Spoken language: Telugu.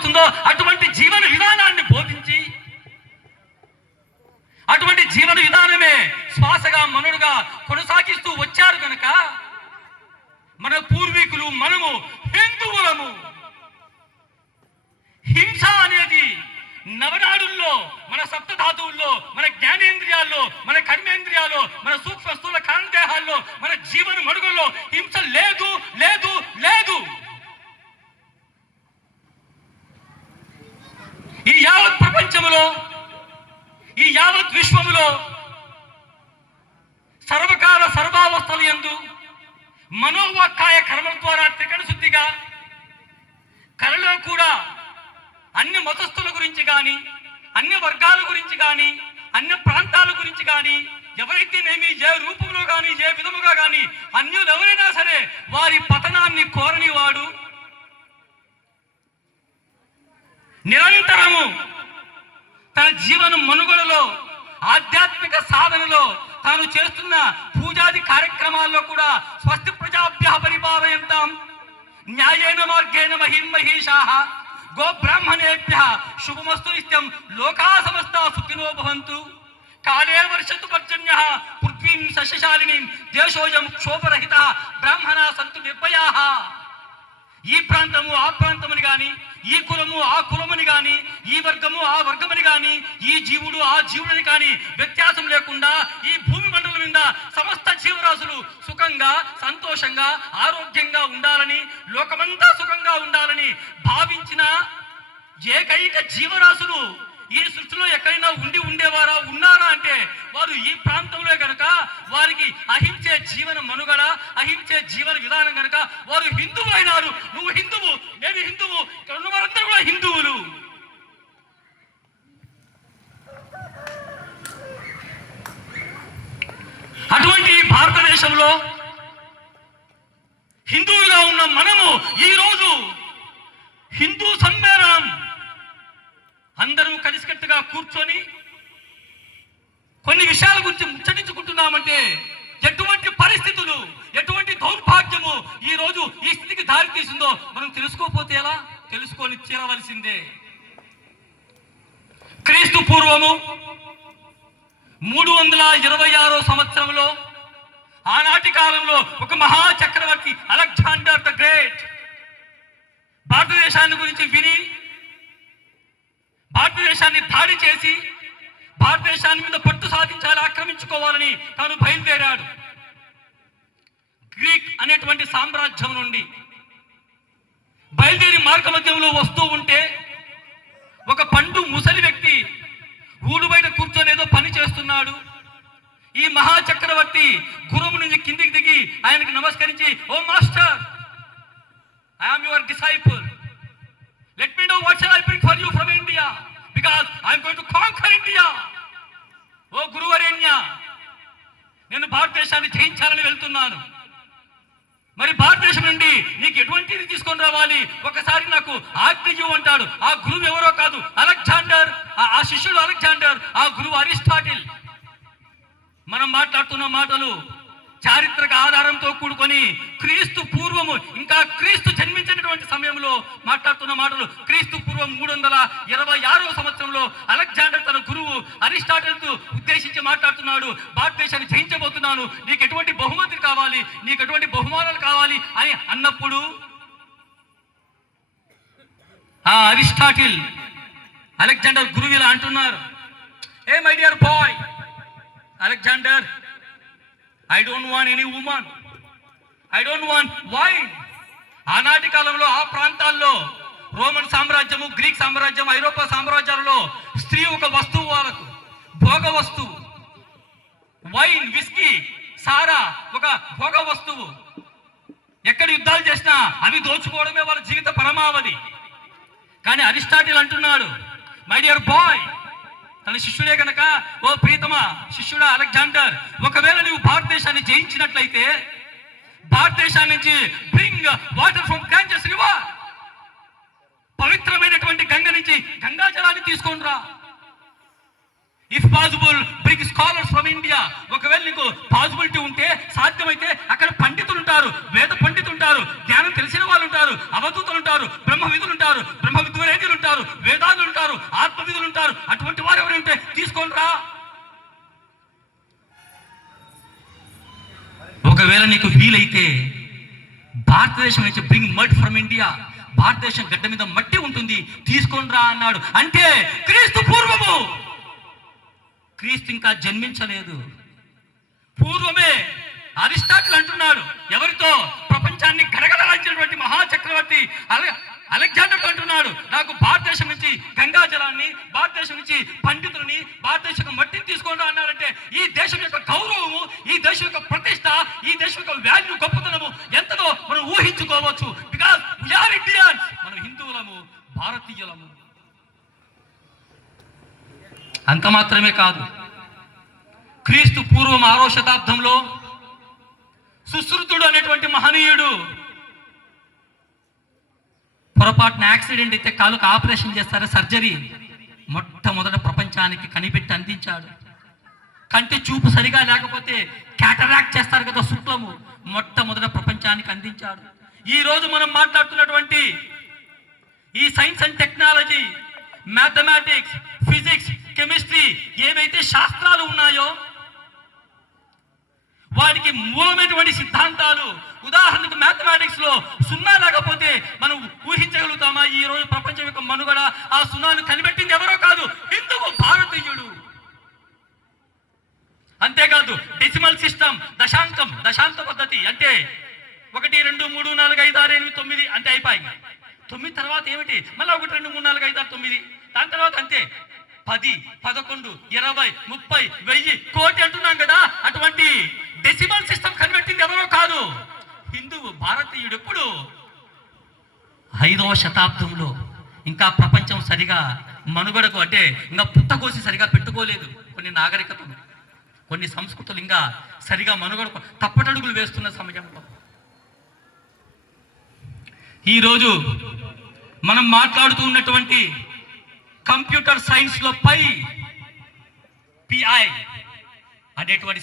వస్తుందో అటువంటి జీవన విధానాన్ని బోధించి, అటువంటి జీవన విధానమే శ్వాసగా మనుడుగా కొనసాగిస్తూ వచ్చారు కనుక మన పూర్వీకులు, మనము హిందువులము. హింస అనేది నవనాడుల్లో, మన సప్తధాతువుల్లో, మన జ్ఞానేంద్రియాల్లో, మన కర్మేంద్రియాల్లో, మన సూక్ష్మ స్థూల కారణదేహాల్లో, మన జీవన మడుగుల్లో హింస లేదు లేదు లేదు. ఈ యావత్ ప్రపంచములో, ఈ యావత్ విశ్వములో సర్వకాల సర్వావస్థల యందు మనోవాక్కాయ కర్మల ద్వారా త్రికరణ శుద్ధిగా కళలో కూడా అన్ని మతస్థుల గురించి కానీ, అన్ని వర్గాల గురించి కానీ, అన్ని ప్రాంతాల గురించి కానీ, ఎవరైతేనేమి ఏ రూపంలో కానీ ఏ విధముగా కానీ అన్యులు ఎవరైనా సరే వారి పతనాన్ని కోరని వాడు నిరంతరము తన జీవన మనుగడలో, ఆధ్యాత్మిక సాధనలో, తాను చేస్తున్న పూజాది కార్యక్రమాల్లో కూడా స్వస్తి ప్రజాభ్యః పరిపాలయంతాం న్యాయేన మార్గేణ మహిం మహీషాః గో బ్రాహ్మణేభ్యః శుభమస్తు నిత్యం లోకా సమస్తా సుఖినో భవంతు కాలే వర్షతు పర్జన్యః పృథ్వీం సస్యశాలినీం దేశోయం క్షోభరహితః బ్రాహ్మణా సంతు నిర్భయాః. ఈ ప్రాంతము ఆ ప్రాంతమని కానీ, ఈ కులము ఆ కులమని కానీ, ఈ వర్గము ఆ వర్గమని కానీ, ఈ జీవుడు ఆ జీవుడని కానీ వ్యత్యాసం లేకుండా ఈ భూమి మండలం మీద సమస్త జీవరాశులు సుఖంగా, సంతోషంగా, ఆరోగ్యంగా ఉండాలని, లోకమంతా సుఖంగా ఉండాలని భావించిన ఏకైక జీవరాశులు ఈ సృష్టిలో ఎక్కడైనా ఉండేవారా, ఉన్నారా అంటే వారు ఈ ప్రాంతంలో కనుక వారికి అహింసే జీవన మనుగడ, అహింసే జీవన విధానం కనుక వారు హిందువులు అయినారు. నువ్వు హిందువు, నేను హిందువు, ఇక్కడ ఉన్న వారందరూ కూడా హిందువులు. అటువంటి భారతదేశంలో హిందువులుగా ఉన్న మనము ఈరోజు హిందూ సమ్మేళనం అందరూ కలిసికట్టుగా కూర్చొని కొన్ని విషయాల గురించి ముచ్చటించుకుంటున్నామంటే ఎటువంటి పరిస్థితులు, ఎటువంటి దౌర్భాగ్యము ఈ రోజు ఈ స్థితికి దారి తీసిందో మనం తెలుసుకోకపోతే ఎలా? తెలుసుకొని తీరవలసిందే. క్రీస్తు పూర్వము 326 సంవత్సరంలో ఆనాటి కాలంలో ఒక మహా చక్రవర్తి అలెగ్జాండర్ ద గ్రేట్ భారతదేశాన్ని గురించి విని, భారతదేశాన్ని దాడి చేసి భారతదేశాన్ని మీద పట్టు సాధించాలి, ఆక్రమించుకోవాలని తాను బయలుదేరాడు. గ్రీక్ అనేటువంటి సామ్రాజ్యం నుండి బయలుదేరి మార్గమధ్యంలో వస్తూ ఉంటే ఒక పండు ముసలి వ్యక్తి ఊడు బయట కూర్చొని ఏదో పని చేస్తున్నాడు. ఈ మహా చక్రవర్తి గురువు నుంచి కిందికి దిగి ఆయనకి నమస్కరించి, oh master, I'm your disciple, let me know what shall I bring for you from India because I am going to conquer India. ఓ గురువరేణ్య, నేను భారతదేశాన్ని జయించాలని వెళ్తున్నాను. మరి భారతదేశం నుండి నీకు ఎటువంటిది తీసుకొని రావాలి, ఒకసారి నాకు ఆజ్ఞ అంటాడు. ఆ గురువు ఎవరో కాదు, అలెగ్జాండర్. ఆ శిష్యుడు అలెగ్జాండర్, ఆ గురువు అరిస్టాటిల్. మనం మాట్లాడుతున్న మాటలు చారిత్రక ఆధారంతో కూడుకొని క్రీస్తు పూర్వము, ఇంకా క్రీస్తు జన్మించినటువంటి సమయంలో మాట్లాడుతున్న మాటలు. క్రీస్తు పూర్వం 326 సంవత్సరంలో అలెగ్జాండర్ తన గురువు అరిస్టాటిల్తో ఉద్దేశించి మాట్లాడుతున్నాడు. భారతదేశాన్ని జయించబోతున్నాను, నీకు ఎటువంటి బహుమతి కావాలి, నీకు ఎటువంటి బహుమానాలు కావాలి అని అన్నప్పుడు ఆ అరిస్టాటిల్ అలెగ్జాండర్ గురువు ఇలా అంటున్నారు, hey my dear boy Alexander, I don't want any woman. I don't want wine. ఆనాటి కాలంలో ఆ ప్రాంతాల్లో రోమన్ సామ్రాజ్యము, గ్రీక్ సామ్రాజ్యం, ఐరోపా సామ్రాజ్యాలలో స్త్రీ ఒక వస్తువు, వాళ్ళకు భోగ వస్తువు. వైన్, విస్కీ, సారా ఒక భోగ వస్తువు. ఎక్కడ యుద్ధాలు చేసినా అవి దోచుకోవడమే వాళ్ళ జీవిత పరమావధి. కానీ అరిస్టాటిల్ అంటున్నాడు, మై డియర్ బాయ్, తన శిష్యుడే కనుక, ఓ ప్రీతమ శిష్యుడా అలెగ్జాండర్, ఒకవేళ నువ్వు భారతదేశాన్ని జయించినట్లయితే భారతదేశాన్ని నుంచి bring water from Ganges river, పవిత్రమైనటువంటి గంగ నుంచి గంగా జలాన్ని తీసుకొని రా. If possible bring big scholars from India. ఒకవేళ నీకు పాసిబిలిటీ ఉంటే, సాధ్యమైతే అక్కడ పండితులు ఉంటారు, వేద పండితులు ఉంటారు, జ్ఞానం తెలిసిన వాళ్ళు ఉంటారు, అవధూతులు ఉంటారు, బ్రహ్మవిధులు ఉంటారు, బ్రహ్మ విద్వరేజులు ఉంటారు, వేదాలు ఉంటారు, ఆత్మవిధులు ఉంటారు. అటువంటి వారు ఎవరు ఉంటే తీసుకొని రా. ఒకవేళ నీకు వీలైతే భారతదేశం నుంచి బ్రింగ్ మడ్ ఫ్రమ్ ఇండియా, భారతదేశం గడ్డ మీద మట్టి ఉంటుంది, తీసుకొని రా అన్నాడు. అంటే క్రీస్తు పూర్వము, క్రీస్తు ఇంకా జన్మించలేదు. పూర్వమే అరిస్టాటిల్ అంటున్నాడు. ఎవరితో? ప్రపంచాన్ని గడగడలాంచినటువంటి మహాచక్రవర్తి అలెగ్జాండర్ అంటున్నాడు, నాకు భారతదేశం నుంచి గంగా జలాన్ని, భారతదేశం నుంచి పండితులని, భారతదేశం మట్టిని తీసుకొని అన్నాడంటే ఈ దేశం యొక్క గౌరవము, ఈ దేశం యొక్క ప్రతిష్ట, ఈ దేశం యొక్క వాల్యూ, గొప్పతనము ఎంతదో మనం ఊహించుకోవచ్చు. బికాస్ వీఆర్ ఇండియన్స్, మనం హిందువులము, భారతీయులము. అంత మాత్రమే కాదు, క్రీస్తు పూర్వం 6వ శతాబ్దంలో సుశ్రుతుడు అనేటువంటి మహనీయుడు పొరపాటున యాక్సిడెంట్ అయితే కాలుకు ఆపరేషన్ చేస్తారు, సర్జరీ, మొట్టమొదట ప్రపంచానికి కనిపెట్టి అందించాడు. కంటి చూపు సరిగా లేకపోతే క్యాటరాక్ట్ చేస్తారు కదా, శుక్లము, మొట్టమొదట ప్రపంచానికి అందించాడు. ఈ రోజు మనం మాట్లాడుతున్నటువంటి ఈ science and technology, mathematics, physics, chemistry ఏవైతే శాస్త్రాలు ఉన్నాయో వాటికి మూలమైనటువంటి సిద్ధాంతాలు, ఉదాహరణకు మ్యాథమెటిక్స్ లో సున్నా లేకపోతే మనం ఊహించగలుగుతామా? ఈ రోజు ప్రపంచం యొక్క మనుగడ, ఆ సున్నాను కనిపెట్టింది ఎవరో కాదు, హిందువు, భారతీయుడు. అంతేకాదు డెసిమల్ సిస్టమ్, దశాంత పద్ధతి, అంటే 1 2 3 4 5 6 8 9 అంటే అయిపోయి. 9 తర్వాత ఏమిటి? మళ్ళీ 1 2 3 4 5 6 9, దాని తర్వాత అంతే 10 11 20 30 1000 కోటి అంటున్నాం కదా. అటువంటి డెసిమల్ సిస్టమ్ కనిపెట్టింది ఎవరో కాదు, హిందువు, భారతీయుడు. ఎప్పుడు? 5వ శతాబ్దంలో. ఇంకా ప్రపంచం సరిగా మనుగడకు, అంటే ఇంకా పుట్టకోసి సరిగా పెట్టుకోలేదు. కొన్ని నాగరికతలు, కొన్ని సంస్కృతులు ఇంకా సరిగా మనుగడకు తప్పటడుగులు వేస్తున్న సమయంలో ఈరోజు మనం మాట్లాడుతూ ఉన్నటువంటి కంప్యూటర్ సైన్స్ లో PI అనేటువంటి